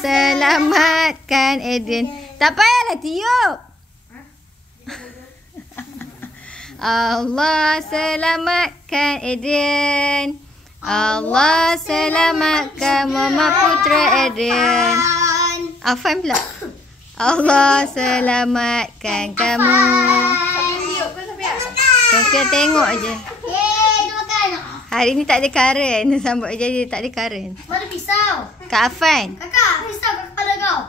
selamatkan Adrian. Tak payahlah tiup. Allah selamatkan Adrian. Allah selamatkan Muhammad Putra Adrian. Afan pula. Allah selamatkan kamu. Sofia tengok je. Hari ni tak ada karen. Sambut jadi tak ada karen. Mana pisau? Kak Afan. Kakak, pisau kat kepala kau.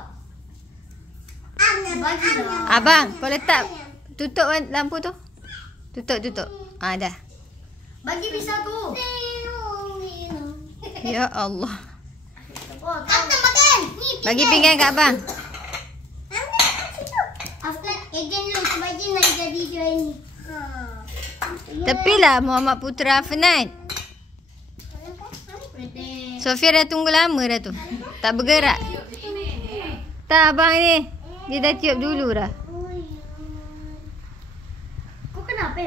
Bagilah. Abang, kau letak tutup lampu tu. Tutup. Dah. Bagi pisau tu. Ya Allah. Oh, tak makan. Ni Bagi pinggan kat abang. Afnan, Eden lu sebagi nak jadi dia ni. Tepilah Muhammad Putra Afnan. Sofia dah tunggu lama dah tu. Tak bergerak. Tak abang ni. Dia dah tiup dulu dah. Kau kenapa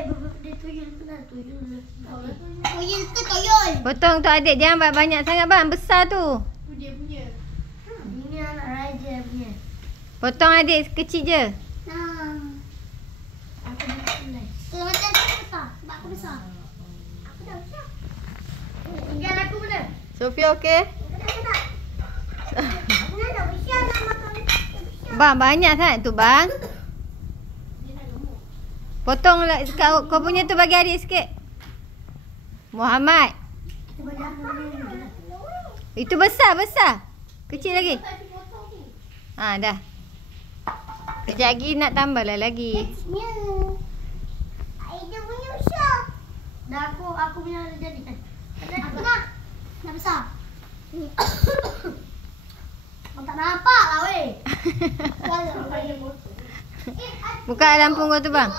dia tuyul kena tuyul? Tuyul ke tuyul? Potong tu adik. Jangan banyak sangat bang. Besar tu. Dia punya. Ini anak raja punya. Potong adik kecil je. Aku dah selesai. Kalau macam aku besar. Sebab aku besar. Aku dah besar. Tinggal aku mana? Sofia okey? Aku dah besar nak makan. Bang, banyak sangat tu bang. Potong lah. Kau punya tu bagi adik sikit. Muhammad. Itu besar. Kecil lagi. Dah. Kejap lagi nak tambah lah lagi. Aida punya besar. Dah aku punya dah jadi kan. Aku nak besar. Kau tak nampak lah weh. Buka lampu kau tu bang.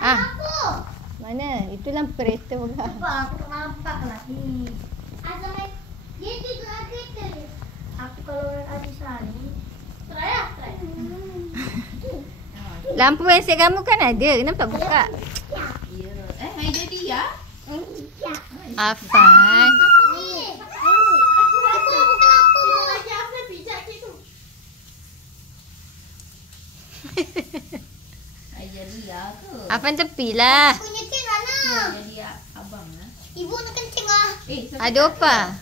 Aku. Mana? Itu lampu kereta buka. Nampak aku tak nampak lah. Asal dia tidur kereta ni. Aku kalau ada sini. Try. Lampu handset kamu kan ada. Kenapa buka? Hai jadi ya? Afan. Aku buka lampu. Lagi apa pijak gitu? Hai jadi ya tu. Afan tepilah. Punya tin mana? Jadi abang lah. Ibu nak kencing lah. Ada apa?